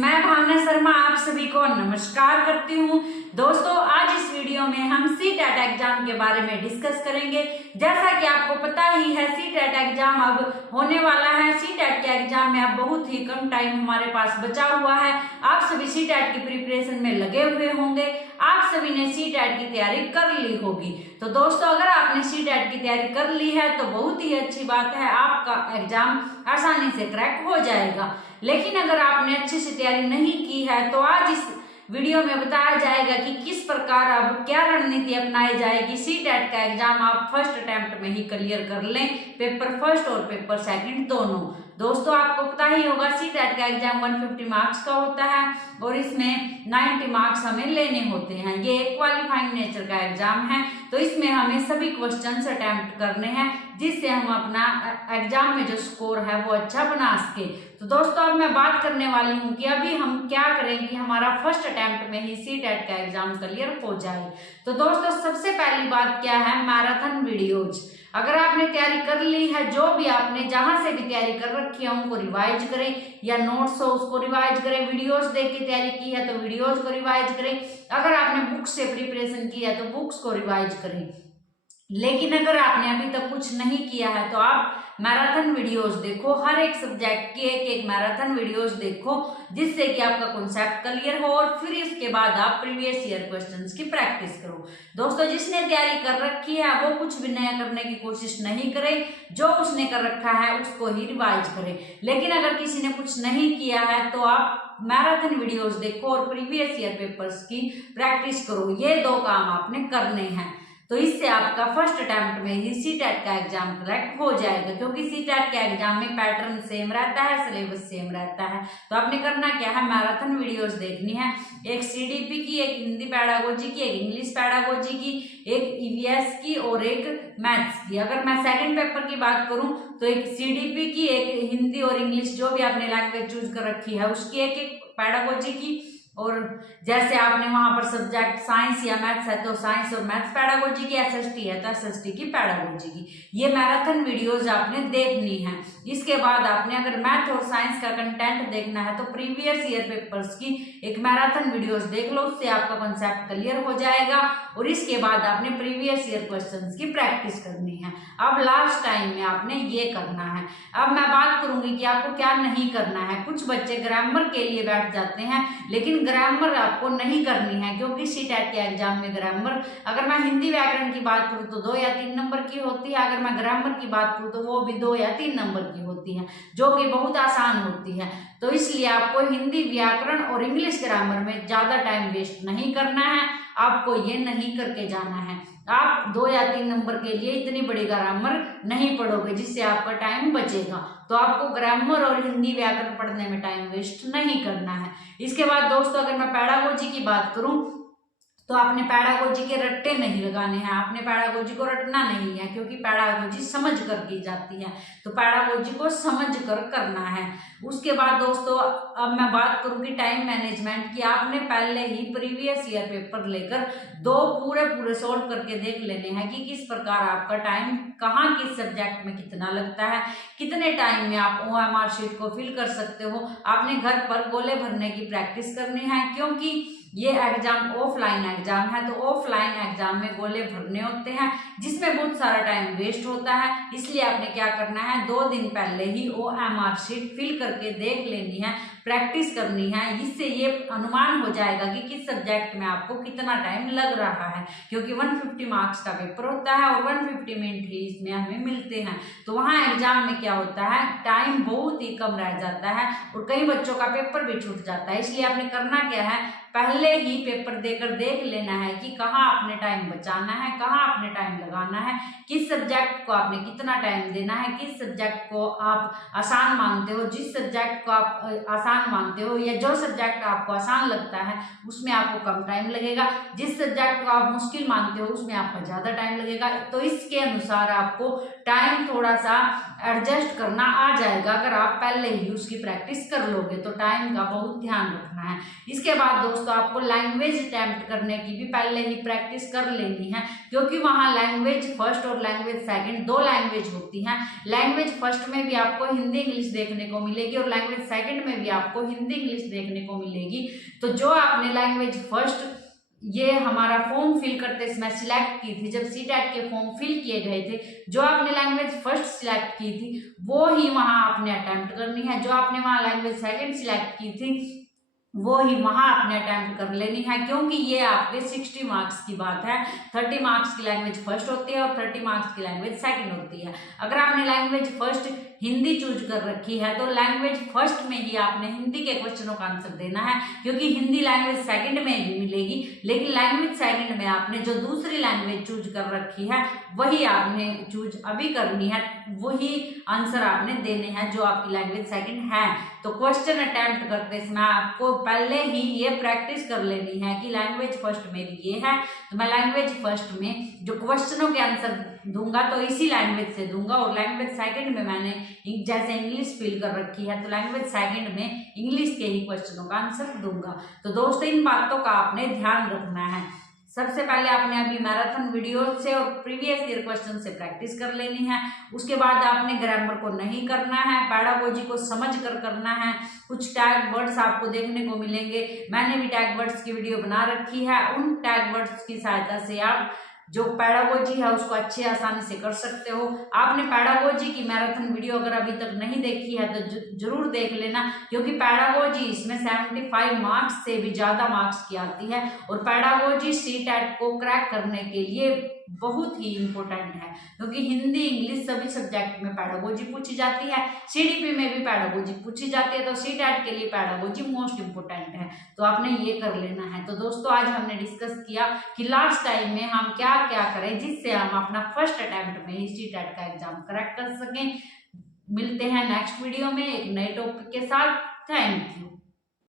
मैं भावना शर्मा आप सभी को नमस्कार करती हूँ। दोस्तों, आज इस वीडियो में हम सीटेट एग्जाम के बारे में डिस्कस करेंगे। जैसा कि आपको पता ही है, सीटेट एग्जाम अब होने वाला है। सीटेट के एग्जाम में अब बहुत ही कम टाइम हमारे पास बचा हुआ है। आप सभी सीटेट की प्रिपरेशन में लगे हुए होंगे। आप सभी ने सीटेट की तैयारी कर ली होगी। तो दोस्तों, अगर आपने सीटेट की तैयारी कर ली है तो बहुत ही अच्छी बात है, आपका एग्जाम आसानी से क्रैक हो जाएगा। लेकिन अगर आपने अच्छे से तैयारी नहीं की है तो आज इस वीडियो में बताया जाएगा कि किस प्रकार अब क्या रणनीति अपनाई जाएगी। सीटेट का एग्जाम आप फर्स्ट अटेम्प्ट में ही क्लियर कर लें, पेपर फर्स्ट और पेपर सेकंड दोनों। दोस्तों, आपको पता ही होगा सीटेट का एग्जाम 150 मार्क्स का होता है और इसमें 90 मार्क्स हमें लेने होते हैं। ये एक क्वालिफाइंग नेचर का एग्जाम है, तो इसमें हमें सभी क्वेश्चंस अटेम्प्ट करने हैं जिससे हम अपना एग्जाम में जो स्कोर है वो अच्छा बना सके। तो दोस्तों, अब मैं बात करने वाली हूँ कि अभी हम क्या करें कि हमारा फर्स्ट अटेम्प्ट में ही सीटेट का एग्जाम क्लियर हो जाए। तो दोस्तों, सबसे पहली बात क्या है, मैराथन वीडियोज। अगर आपने तैयारी कर ली है, जो भी आपने जहां से भी तैयारी कर रखी है उनको रिवाइज करें, या नोट्स हो उसको रिवाइज करें। वीडियोज देख के तैयारी की है तो वीडियोज को रिवाइज करें। अगर आपने बुक्स से प्रिपरेशन की है तो बुक्स को रिवाइज करें। लेकिन अगर आपने अभी तक कुछ नहीं किया है तो आप मैराथन वीडियोस देखो, हर एक सब्जेक्ट की एक मैराथन वीडियोस देखो जिससे कि आपका कॉन्सेप्ट क्लियर हो और फिर इसके बाद आप प्रीवियस ईयर क्वेश्चंस की प्रैक्टिस करो। दोस्तों, जिसने तैयारी कर रखी है वो कुछ भी नया करने की कोशिश नहीं करे, जो उसने कर रखा है उसको ही रिवाइज करे। लेकिन अगर किसी ने कुछ नहीं किया है तो आप मैराथन वीडियोस देखो और प्रीवियस ईयर पेपर्स की प्रैक्टिस करो। ये दो काम आपने करने हैं, तो इससे आपका फर्स्ट अटेम्प्ट में ही सीटेट का एग्जाम क्रैक हो जाएगा। क्योंकि सीटेट के एग्जाम में पैटर्न सेम रहता है, सिलेबस सेम रहता है। तो आपने करना क्या है, मैराथन वीडियोस देखनी है, एक सीडीपी की, एक हिंदी पैडागोजी की, एक इंग्लिश पैडागोजी की, एक ईवीएस की और एक मैथ्स की। अगर मैं सेकंड पेपर की बात करूं तो एक सीडीपी की, एक हिंदी और इंग्लिश जो भी आपने लैंग्वेज चूज कर रखी है उसकी एक पैडागोजी की, और जैसे आपने वहां पर सब्जेक्ट साइंस या मैथ्स है तो साइंस और मैथ्स पैडागोजी की, एसएसटी है तो एसएसटी की पैडागोजी की। ये मैराथन वीडियोज आपने देखनी है। इसके बाद आपने अगर मैथ और साइंस का कंटेंट देखना है तो प्रीवियस ईयर पेपर्स की एक मैराथन वीडियोज देख लो, उससे आपका कॉन्सेप्ट क्लियर हो जाएगा। और इसके बाद आपने प्रीवियस ईयर क्वेश्चंस की प्रैक्टिस करनी है। अब लास्ट टाइम में आपने ये करना है। अब मैं बात करूंगी कि आपको क्या नहीं करना है। कुछ बच्चे ग्रामर के लिए बैठ जाते हैं, लेकिन ग्रामर आपको नहीं करनी है क्योंकि सीटेट के एग्जाम में ग्रामर, अगर मैं हिंदी व्याकरण की बात करूं तो 2 या 3 नंबर की होती है। अगर मैं ग्रामर की बात करूं तो वो भी 2 या 3 नंबर की होती है, जो कि बहुत आसान होती है। तो इसलिए आपको हिंदी व्याकरण और इंग्लिश ग्रामर में ज्यादा टाइम वेस्ट नहीं करना है। आपको ये नहीं करके जाना है। आप 2 या 3 नंबर के लिए इतनी बड़ी ग्रामर नहीं पढ़ोगे जिससे आपका टाइम बचेगा। तो आपको ग्रामर और हिंदी व्याकरण पढ़ने में टाइम वेस्ट नहीं करना है। इसके बाद दोस्तों, अगर मैं पैडागोजी की बात करूं तो आपने पैडागोजी के रट्टे नहीं लगाने हैं। आपने पैडागोजी को रटना नहीं है क्योंकि पैडागोजी समझ कर की जाती है, तो पैडागोजी को समझ कर करना है। उसके बाद दोस्तों, अब मैं बात करूं कि टाइम मैनेजमेंट की। आपने पहले ही प्रीवियस ईयर पेपर लेकर 2 पूरे सॉल्व करके देख लेने हैं कि किस प्रकार आपका टाइम कहाँ किस सब्जेक्ट में कितना लगता है, कितने टाइम में आप OMR शीट को फिल कर सकते हो। आपने घर पर गोले भरने की प्रैक्टिस करनी है क्योंकि ये एग्जाम ऑफलाइन एग्जाम है, तो ऑफलाइन एग्जाम में गोले भरने होते हैं जिसमें बहुत सारा टाइम वेस्ट होता है। इसलिए आपने क्या करना है, 2 दिन पहले ही OMR शीट फिल करके देख लेनी है, प्रैक्टिस करनी है। इससे ये अनुमान हो जाएगा कि किस सब्जेक्ट में आपको कितना टाइम लग रहा है, क्योंकि 150 मार्क्स का पेपर होता है और 150 मिनट ही इसमें हमें मिलते हैं। तो वहाँ एग्जाम में क्या होता है, टाइम बहुत ही कम रह जाता है और कई बच्चों का पेपर भी छूट जाता है। इसलिए आपने करना क्या है, पहले ही पेपर देकर देख लेना है कि कहाँ आपने टाइम बचाना है, कहाँ आपने टाइम लगाना है, किस सब्जेक्ट को आपने कितना टाइम देना है, किस सब्जेक्ट को आप आसान मानते हो, जिस सब्जेक्ट को आप आसान मानते हो या जो सब्जेक्ट आपको आसान लगता है उसमें आपको कम टाइम लगेगा, जिस सब्जेक्ट को आप मुश्किल मानते हो उसमें आपको ज़्यादा टाइम लगेगा। तो इसके अनुसार आपको टाइम थोड़ा सा एडजस्ट करना आ जाएगा अगर आप पहले ही उसकी प्रैक्टिस कर लोगे। तो टाइम का बहुत ध्यान रखना है। इसके बाद दोस्तों आपको लैंग्वेज अटेम्प्ट करने की भी पहले ही प्रैक्टिस कर लेनी है, क्योंकि वहाँ लैंग्वेज फर्स्ट और लैंग्वेज सेकंड 2 लैंग्वेज होती हैं। लैंग्वेज फर्स्ट में भी आपको हिंदी इंग्लिश देखने को मिलेगी और लैंग्वेज सेकंड में भी आपको हिंदी इंग्लिश देखने को मिलेगी। तो जो आपने लैंग्वेज फर्स्ट ये हमारा फॉर्म फिल करते समय सिलेक्ट की थी, जब सीटेट के फॉर्म फिल किए गए थे, जो आपने लैंग्वेज फर्स्ट सिलेक्ट की थी वो ही वहां आपने अटेम्प्ट करनी है। जो आपने वहां लैंग्वेज सेकंड सिलेक्ट की थी वो ही वहां आपने अटेम्प्ट कर लेनी है, क्योंकि ये आपके 60 मार्क्स की बात है। 30 मार्क्स की लैंग्वेज फर्स्ट होती है और 30 मार्क्स की लैंग्वेज सेकंड होती है। अगर आपने लैंग्वेज फर्स्ट हिंदी चूज कर रखी है तो लैंग्वेज फर्स्ट में ही आपने हिंदी के क्वेश्चनों का आंसर देना है, क्योंकि हिंदी लैंग्वेज सेकंड में भी मिलेगी। लेकिन लैंग्वेज सेकंड में आपने जो दूसरी लैंग्वेज चूज कर रखी है वही आपने चूज अभी करनी है, वही आंसर आपने देने हैं जो आपकी लैंग्वेज सेकंड है। तो क्वेश्चन अटेम्प्ट करते समय आपको पहले ही ये प्रैक्टिस कर लेनी है कि लैंग्वेज फर्स्ट मेरी ये है, तो मैं लैंग्वेज फर्स्ट में जो क्वेश्चनों के आंसर दूंगा तो इसी लैंग्वेज से दूंगा, और लैंग्वेज सेकंड में मैंने जैसे इंग्लिश फिल कर रखी है तो लैंग्वेज सेकंड में इंग्लिश के ही क्वेश्चनों का आंसर दूंगा। तो दोस्तों इन बातों का आपने ध्यान रखना है। सबसे पहले आपने अभी मैराथन वीडियो से और प्रीवियस ईयर क्वेश्चन से प्रैक्टिस कर लेनी है। उसके बाद आपने ग्रामर को नहीं करना है, पैडागोजी को समझ कर करना है। कुछ टैग वर्ड्स आपको देखने को मिलेंगे, मैंने भी टैग वर्ड्स की वीडियो बना रखी है। उन टैग वर्ड्स की सहायता से आप जो पैडागोजी है उसको अच्छे आसानी से कर सकते हो। आपने पैडागोजी की मैराथन वीडियो अगर अभी तक नहीं देखी है तो जरूर देख लेना, क्योंकि पैडागोजी इसमें 75 मार्क्स से भी ज्यादा मार्क्स की आती है और पैडागोजी सीटेट को क्रैक करने के लिए बहुत ही इंपॉर्टेंट है, क्योंकि हिंदी इंग्लिश सभी सब्जेक्ट में पैडागोजी पूछी जाती है, सीडीपी में भी पैडागोजी पूछी जाती है, तो सीटेट के लिए पैडागोजी मोस्ट इंपॉर्टेंट है। तो आपने ये कर लेना है। तो दोस्तों आज हमने डिस्कस किया कि लास्ट टाइम में हम क्या क्या करें जिससे हम अपना फर्स्ट अटेम्प्ट में ही सीटेट का एग्जाम क्रैक कर सकें। मिलते हैं नेक्स्ट वीडियो में एक नए टॉपिक के साथ। Thank you.